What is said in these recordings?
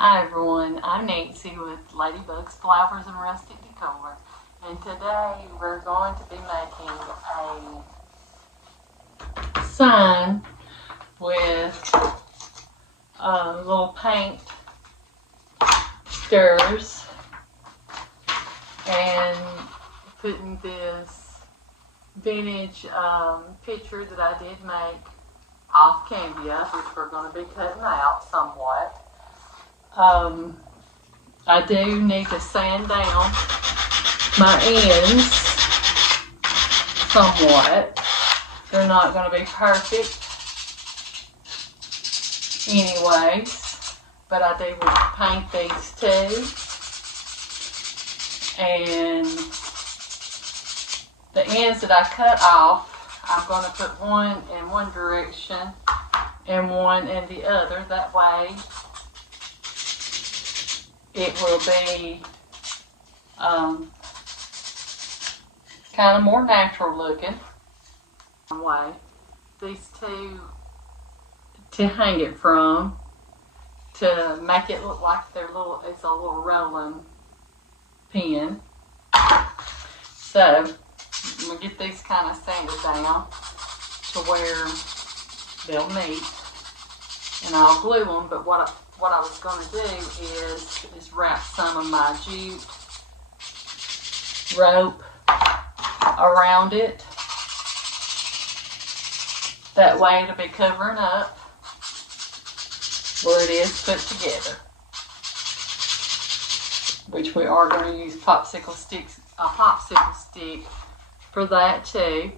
Hi everyone, I'm Nancy with Ladybugs, Flowers, and Rustic Decor, and today we're going to be making a sign with little paint stirs and putting this vintage picture that I did make off canvas, which we're going to be cutting out somewhat. I do need to sand down my ends somewhat. They're not going to be perfect anyways, but I do want to paint these too. And the ends that I cut off, I'm going to put one in one direction and one in the other. That way it will be kind of more natural looking. Way these two to hang it from to make it look like it's a little rolling pin. So I'm gonna get these kind of sanded down to where they'll meet, and I'll glue them. But what I was going to do is wrap some of my jute rope around it. That way it'll be covering up where it is put together. Which we are going to use a popsicle stick for that too.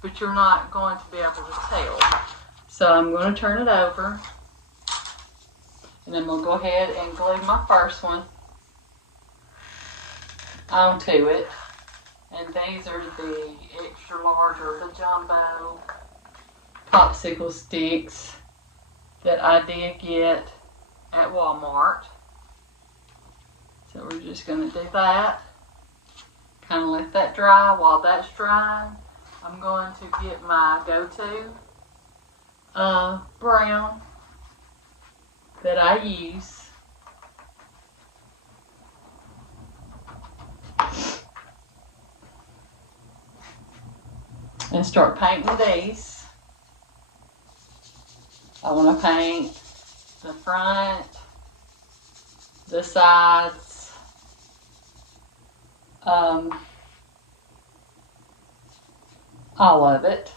But you're not going to be able to tell. So I'm going to turn it over. And then we'll go ahead and glue my first one onto it. And these are the extra large or the jumbo popsicle sticks that I did get at Walmart. So we're just going to do that. Kind of let that dry. While that's drying, I'm going to get my go-to brown that I use. And start painting these. I want to paint the front, the sides, all of it.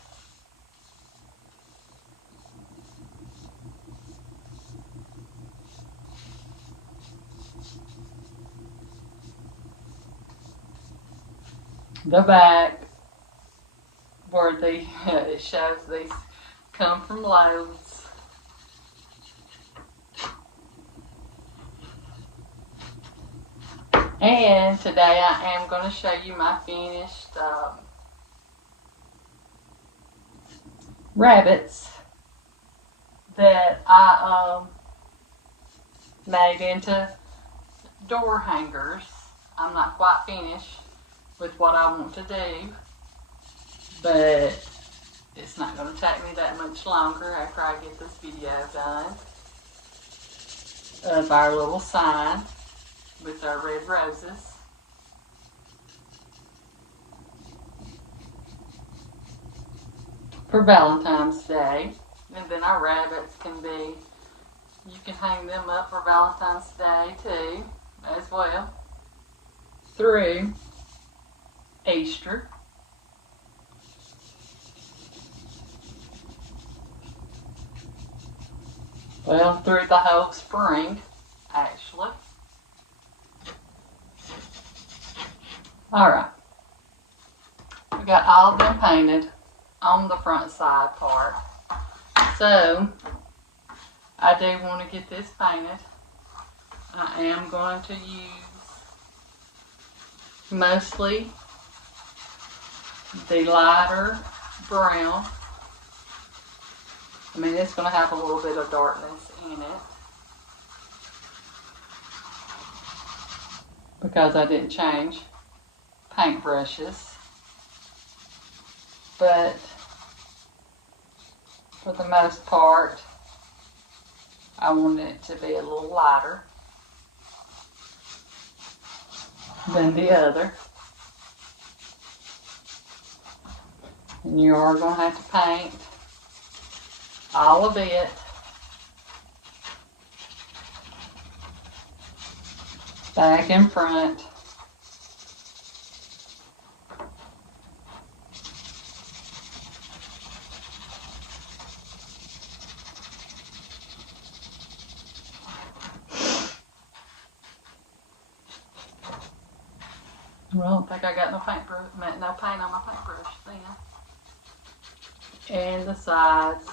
The back, where it shows these come from Lowe's. And today I am going to show you my finished rabbits that I made into door hangers. I'm not quite finished with what I want to do, but it's not going to take me that much longer after I get this video done of our little sign with our red roses. For Valentine's Day. And then our rabbits you can hang them up for Valentine's Day too, as well, through Easter. Well, through the whole spring, actually. Alright. We got all of them painted on the front side part. So, I do want to get this painted. I am going to use mostly the lighter brown. I mean, it's going to have a little bit of darkness in it because I didn't change paint brushes. But for the most part, I want it to be a little lighter. than the other. And you are going to have to paint all of it. Back and front. Well, I don't think I got no paint on my paintbrush then. And the sides.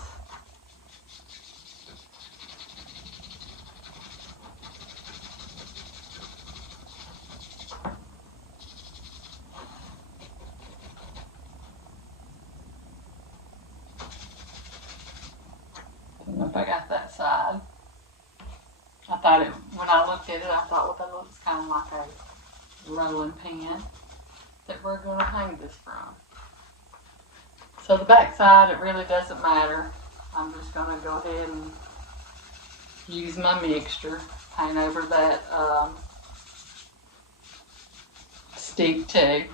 I don't know if I got that side. I thought it, when I looked at it, I thought, well, that looks kind of like a rolling pin that we're going to hang this from. So the back side, it really doesn't matter. I'm just going to go ahead and use my mixture, paint over that stick too.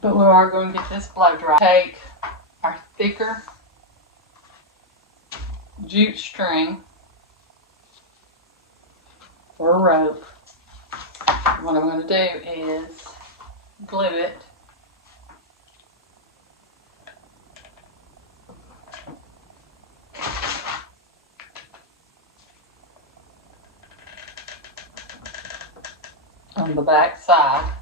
But we are going to get this blow dry. Take our thicker jute string or rope. What I'm going to do is glue it on the back side.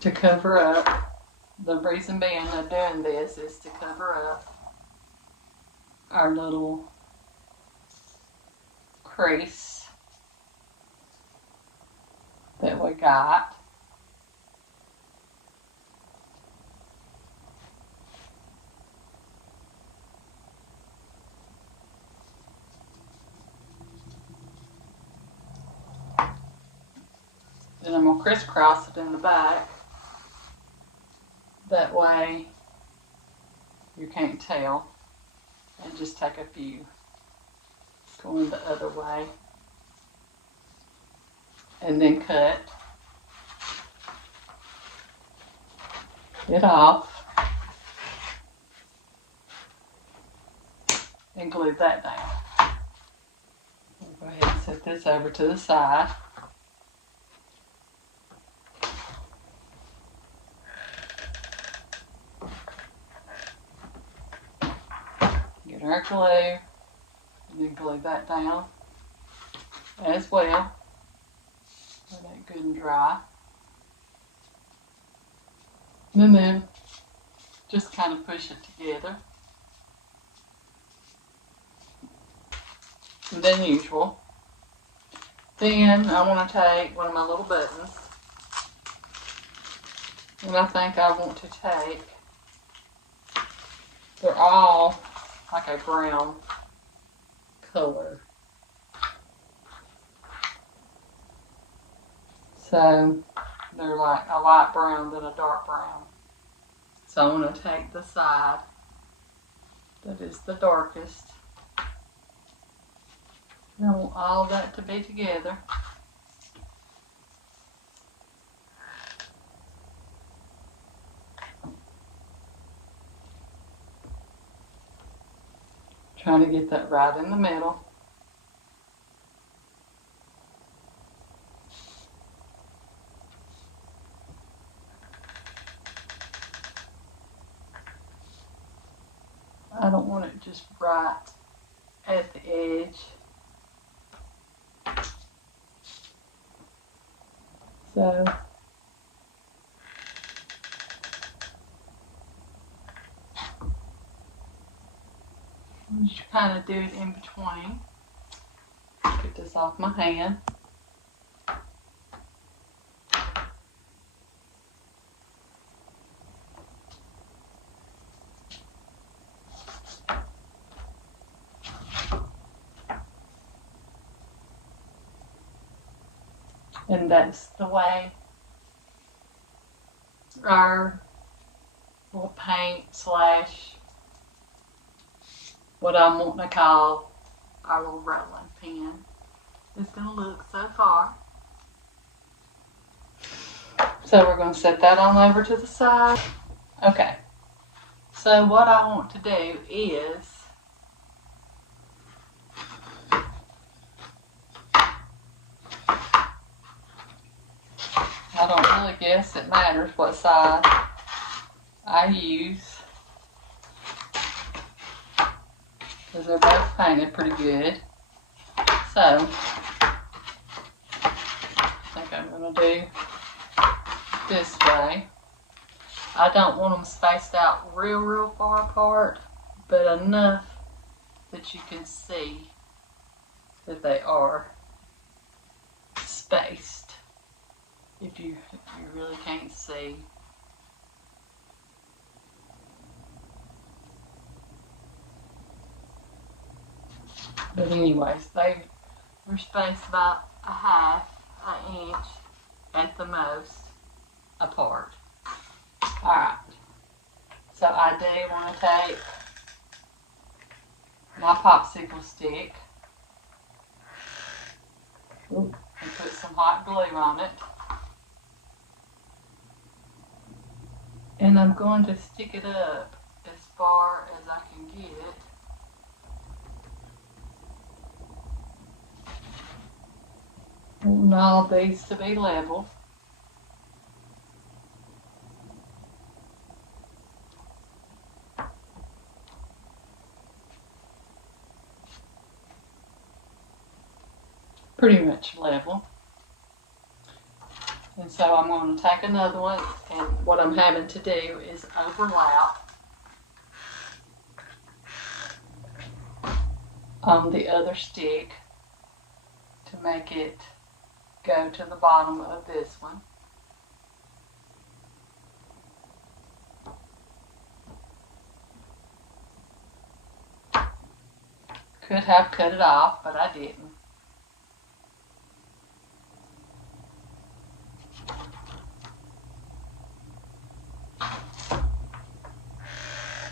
To cover up. The reason being of doing this is to cover up our little crease that we got. Then I'm going to crisscross it in the back. That way you can't tell. And just take a few going the other way. And then cut it off. And glue that down. I'll go ahead and set this over to the side. Get our glue, and then glue that down as well. Let that good and dry. And then just kind of push it together. Than usual. Then I want to take one of my little buttons, and I think I want to take, they're all like a brown color. So they're like a light brown than a dark brown. So I'm going to take the side that is the darkest. And I want all that to be together. Trying to get that right in the middle. I don't want it just right at the edge. So just kind of do it in between. Get this off my hand. And that's the way our little paint slash what I'm wanting to call our little rolling pin is going to look so far. So we're going to set that on over to the side. Okay, so what I want to do is I don't really guess it matters what side I use because they're both painted pretty good. So I think I'm going to do this way. I don't want them spaced out real far apart, but enough that you can see that they are spaced. If you really can't see. But anyways, they were spaced about a half an inch at the most apart. Alright, so I do want to take my popsicle stick and put some hot glue on it. And I'm going to stick it up as far as I can get. Want all these to be level. Pretty much level. And so I'm going to take another one, and what I'm having to do is overlap on the other stick to make it go to the bottom of this one. Could have cut it off, but I didn't.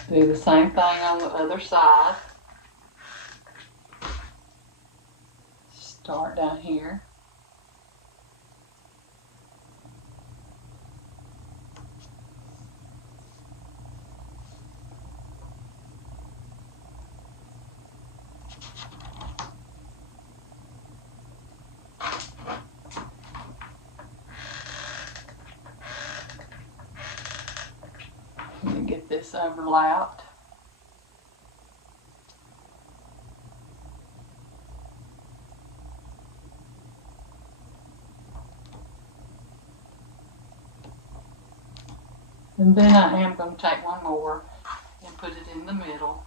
Do the same thing on the other side. Start down here. Let me get this overlapped. And then I am going to take one more and put it in the middle.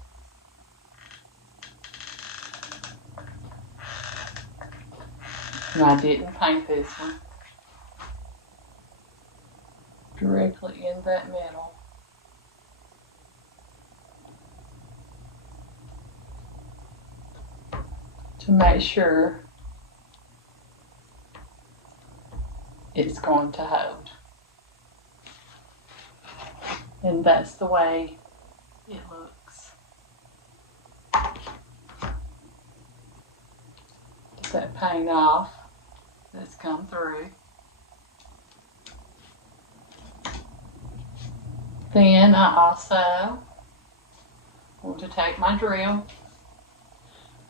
And I didn't paint this one directly in that middle. To make sure it's going to hold. And that's the way it looks. Get that paint off that's come through. Then I also want to take my drill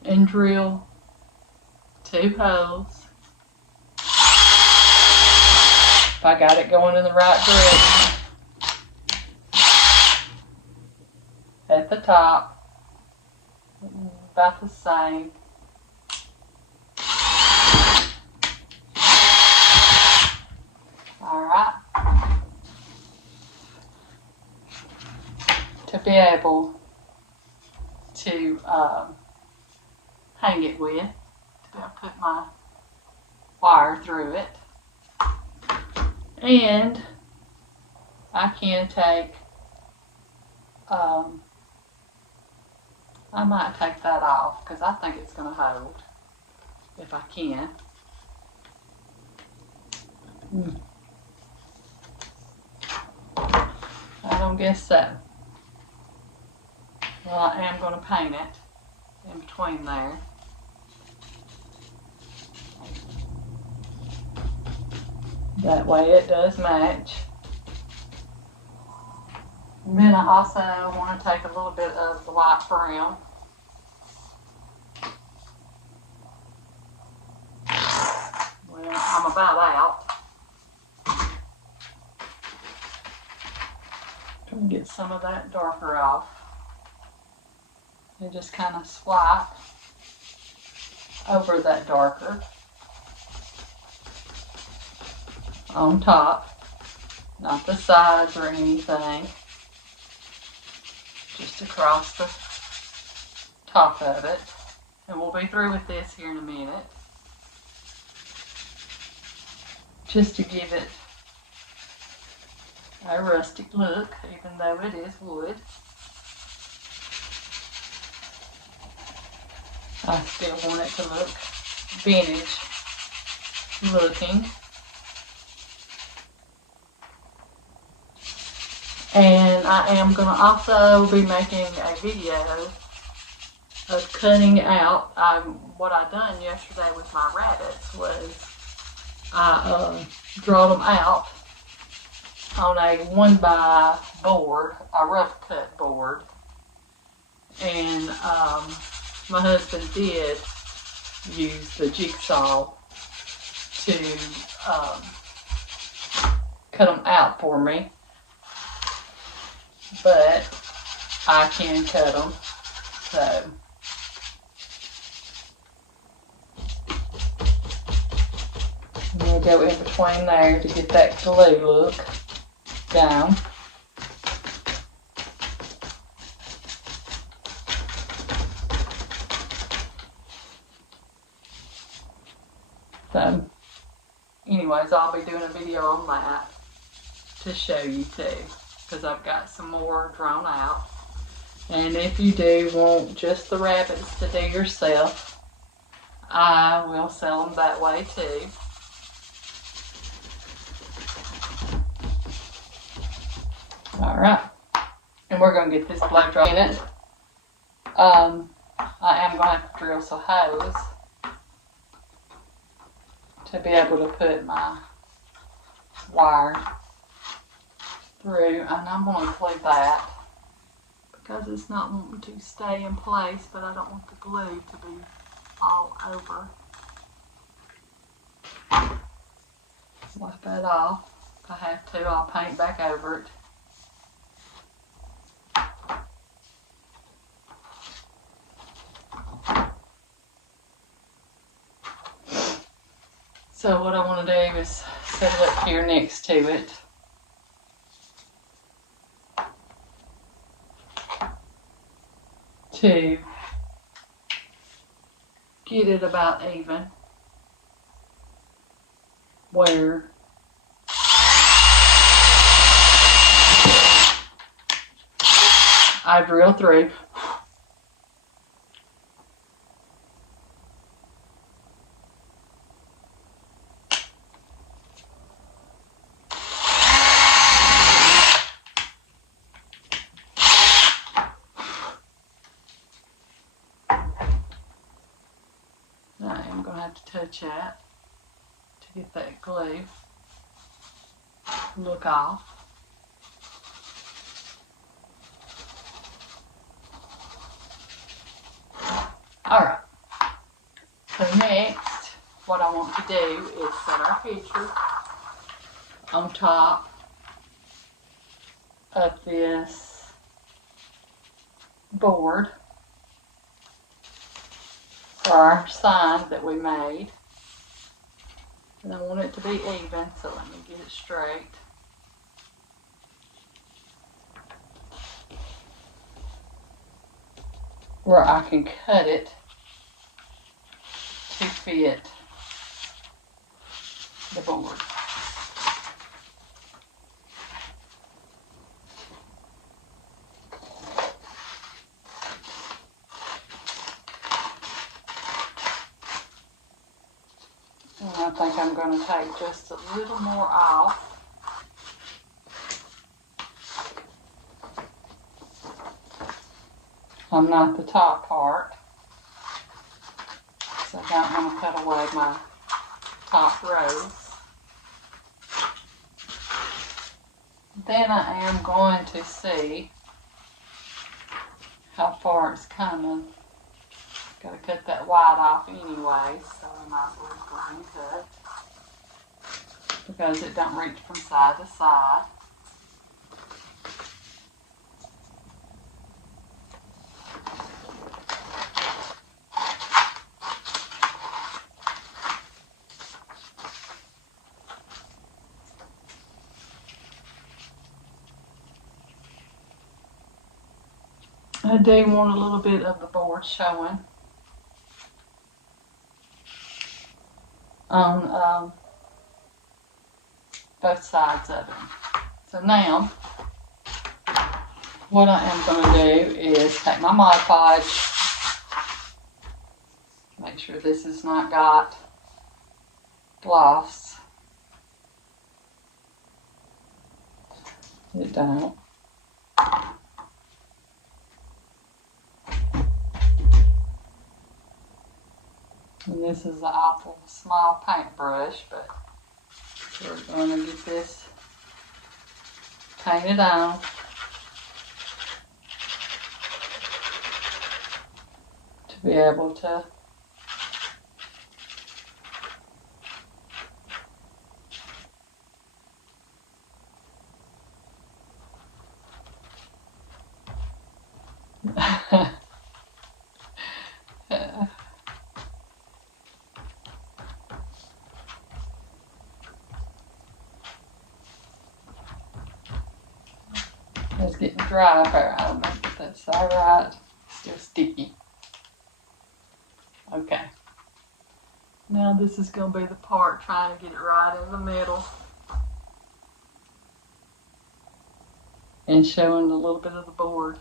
and drill 2 holes. If I got it going in the right direction. At the top, about the same. Alright. To be able to hang it with, to be able to put my wire through it. And I can take, I might take that off because I think it's going to hold if I can. I don't guess so. Well, I am going to paint it in between there. That way it does match. And then I also want to take a little bit of the light brown. Well, I'm about out. Trying to get some of that darker off. And just kind of swipe over that darker on top, not the sides or anything, just across the top of it. And we'll be through with this here in a minute. Just to give it a rustic look, even though it is wood. I still want it to look vintage looking. And I am going to also be making a video of cutting out. What I done yesterday with my rabbits was I draw them out on a 1x board, a rough cut board. And my husband did use the jigsaw to cut them out for me. But I can cut them, so we'll go in between there to get that glue look down. So, anyways, I'll be doing a video on that to show you too, because I've got some more drawn out. And if you do want just the rabbits to do yourself, I will sell them that way too. Alright, and we're going to get this blow dry in it. I am going to have to drill some holes to be able to put my wire through, and I'm going to include that because it's not wanting to stay in place, but I don't want the glue to be all over. Wipe that off. If I have to, I'll paint back over it. So what I want to do is set it up here next to it. To get it about even where I drill through. I'm going to have to touch that to get that glue look off. Alright, so next what I want to do is set our picture on top of this board for our sign that we made. And I want it to be even, so let me get it straight. Where I can cut it to fit the board. And I think I'm going to take just a little more off. I'm not the top part, so I don't want to cut away my top rows. Then I am going to see how far it's coming. Got to cut that white off anyway, so I might as well go ahead and cut, because it don't reach from side to side. I do want a little bit of the board showing on both sides of it. So now, what I am going to do is take my Mod Podge, make sure this has not got gloss. It don't. And this is an awful small paintbrush, but we're going to get this painted on. To be able to it's getting dry up there, I don't know, but that's alright. Still sticky. Okay. Now this is going to be the part trying to get it right in the middle. And showing a little bit of the board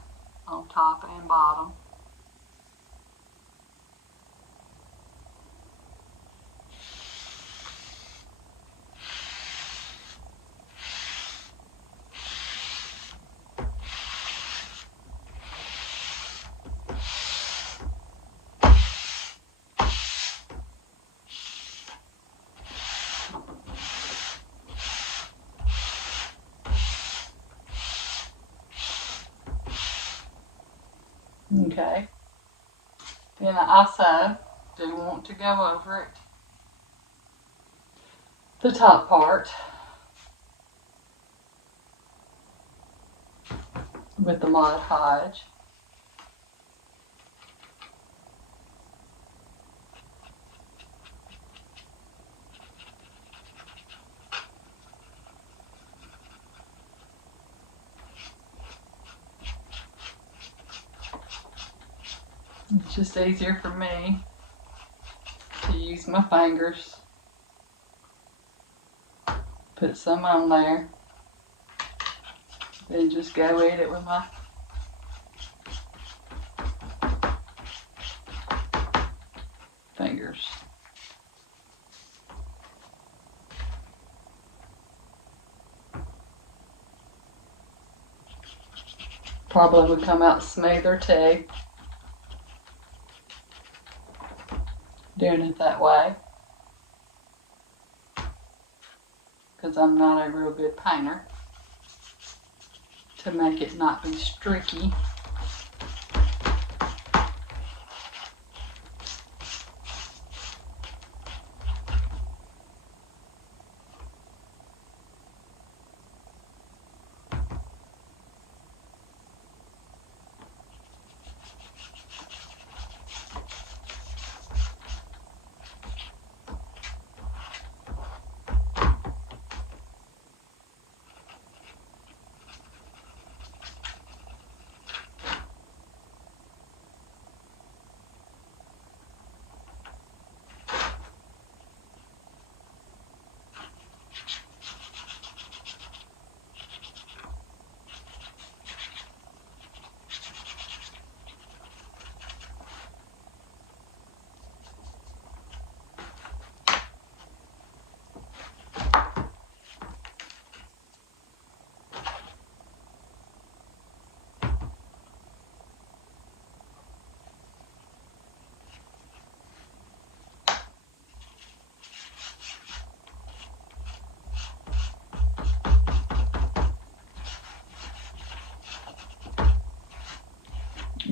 on top and bottom. Okay. Then I also do want to go over it, the top part, with the Mod Podge. It's just easier for me to use my fingers. Put some on there. Then just go at it with my fingers. Probably would come out smoother too, doing it that way, because I'm not a real good painter, to make it not be streaky.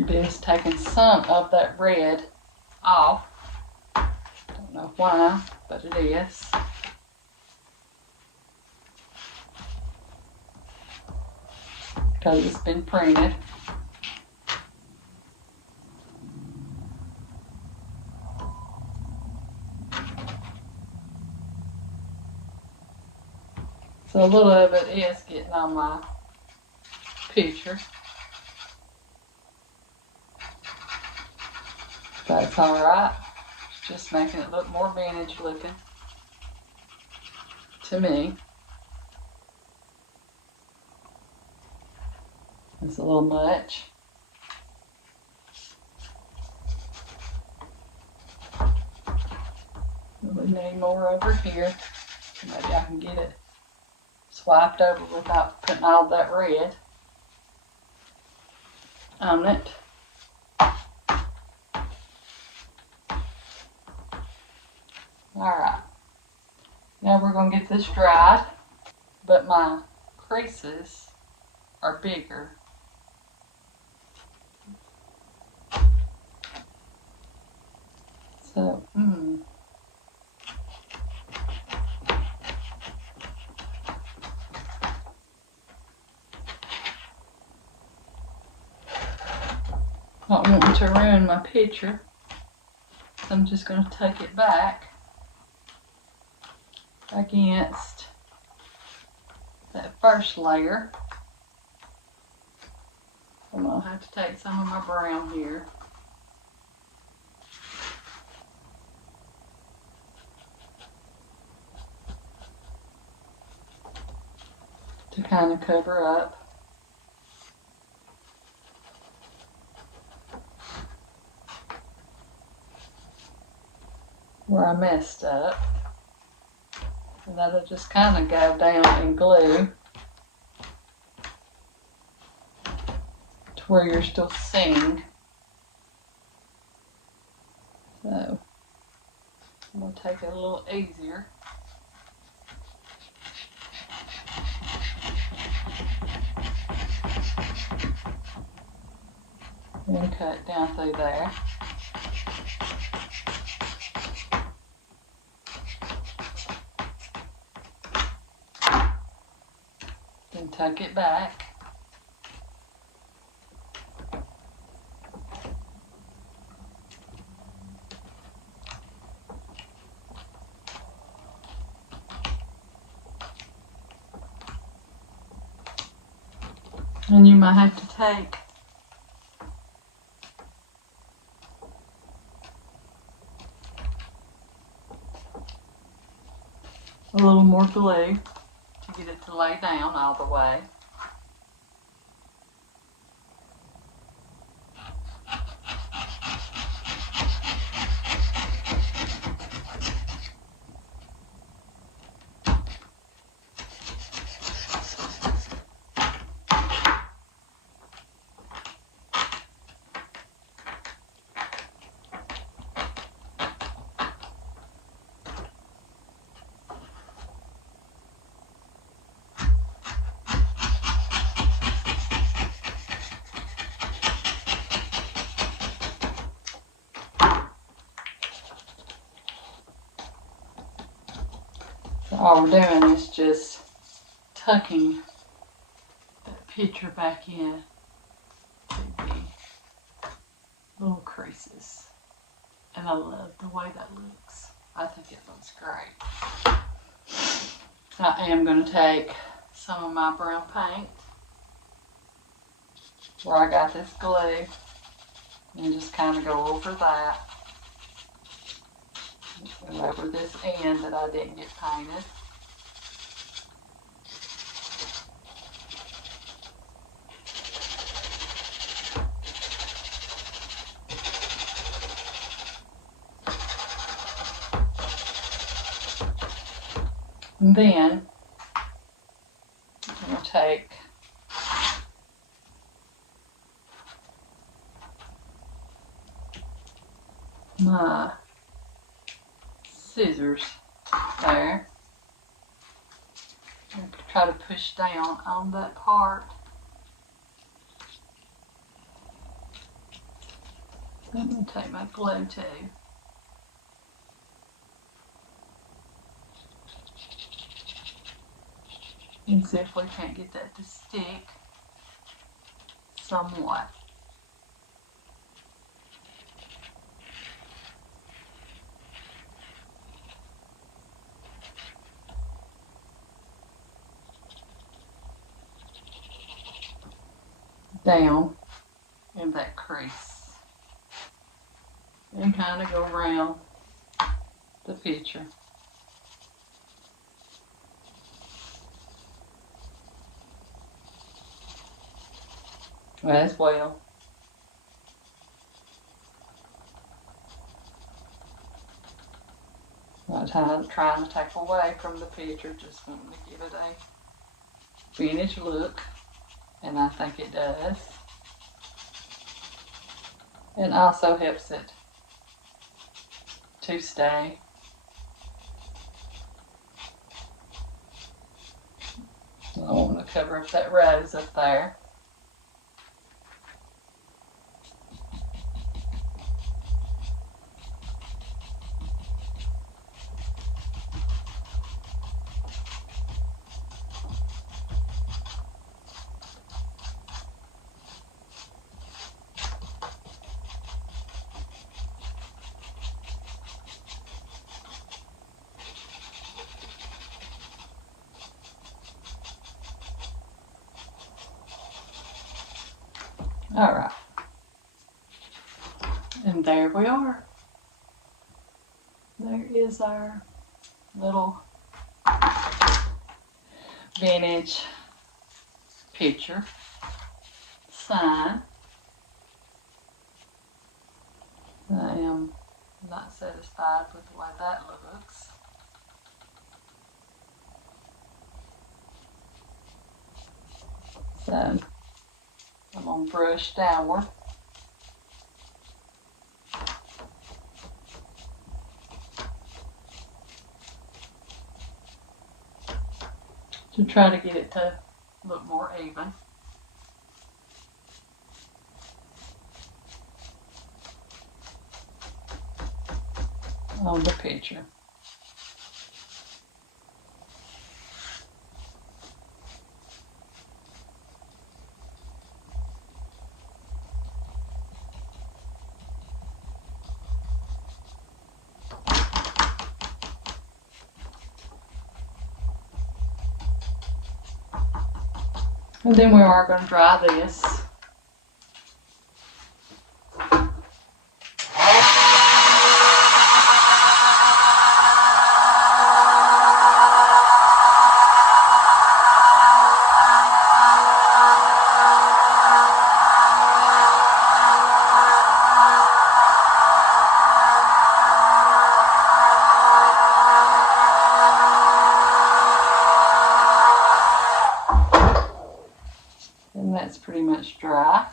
Just taking some of that red off. Don't know why, but it is. Because it's been printed. So a little of it is getting on my picture. That's alright. It's just making it look more vintage looking to me. It's a little much. We need more over here. Maybe I can get it swiped over without putting all that red on it. Alright. Now we're going to get this dried. But my creases are bigger. So, not wanting to ruin my picture, I'm just going to take it back against that first layer. I'm going to have to take some of my brown here. To kind of cover up. Where I messed up. And that'll just kind of go down in glue to where you're still seeing. So I'm going to take it a little easier. And cut it down through there. Then tuck it back. And you might have to take a little more glue to get it to lay down all the way. All we're doing is just tucking that picture back in to the little creases. And I love the way that looks. I think it looks great. I am going to take some of my brown paint where I got this glue and just kind of go over that. And over this end that I didn't get painted. And then I'm going to take my scissors there and try to push down on that part I'm going to take my glue too. And see if we can't get that to stick somewhat. Down in that crease. And kind of go around the picture. As well. Not trying to take away from the picture, just wanting to give it a finished look, and I think it does. And also helps it to stay. I want to cover up that rose up there. All right. And there we are. There is our little vintage picture sign. I am not satisfied with the way that looks. So I'm going to brush downward. To try to get it to look more even. On the picture. And then we are going to dry this. And that's pretty much dry.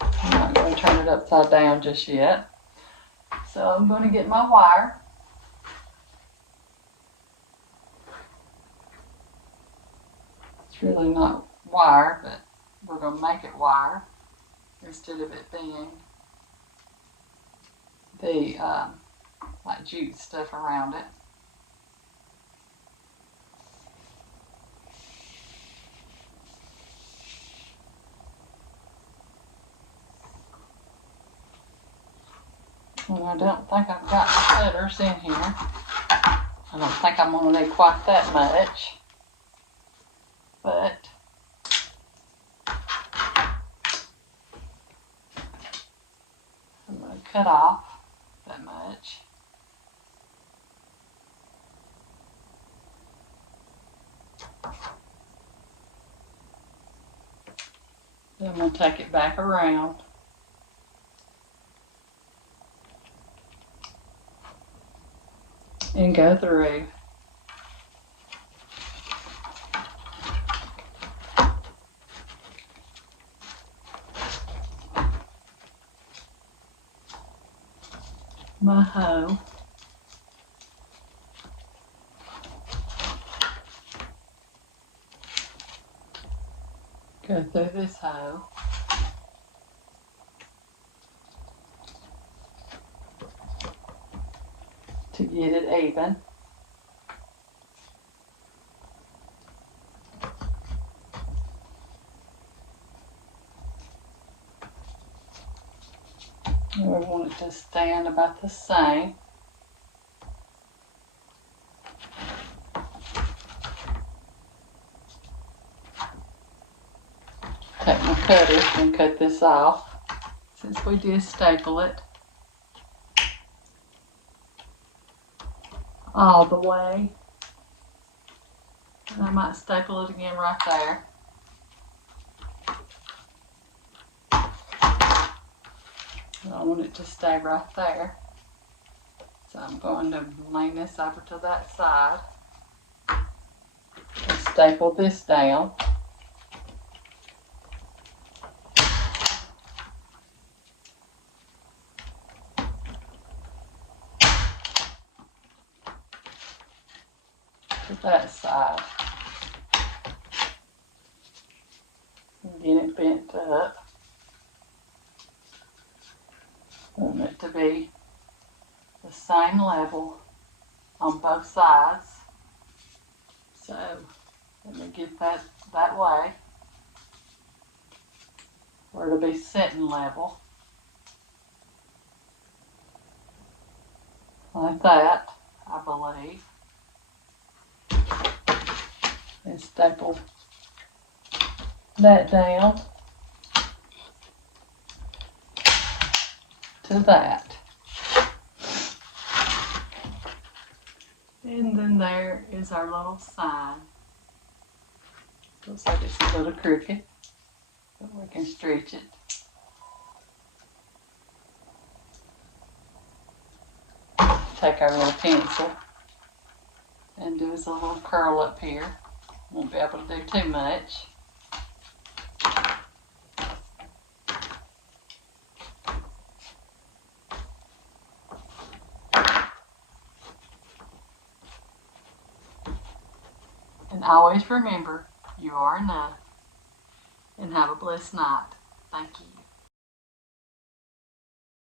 I'm not going to turn it upside down just yet. So I'm going to get my wire. It's really not wire, but we're going to make it wire instead of it being the like jute stuff around it. And I don't think I've got the cutters in here. I don't think I'm going to need quite that much. But I'm going to cut off that much. Then I'm going to take it back around. And go through. My hoe. Go through this hole. To get it even. We want it to stand about the same. Take my cutter and cut this off since we did staple it all the way. And I might staple it again right there. I want it to stay right there. So I'm going to lean this over to that side and staple this down. To that side. And get it bent up. Want it to be the same level on both sides. So let me get that way where it'll be sitting level. Like that, I believe. And staple that down to that. And then there is our little sign. Looks like it's a little crooked, but we can stretch it. Take our little pencil and do us a little curl up here. Won't be able to do too much. And always remember, you are enough. And have a blessed night. Thank you.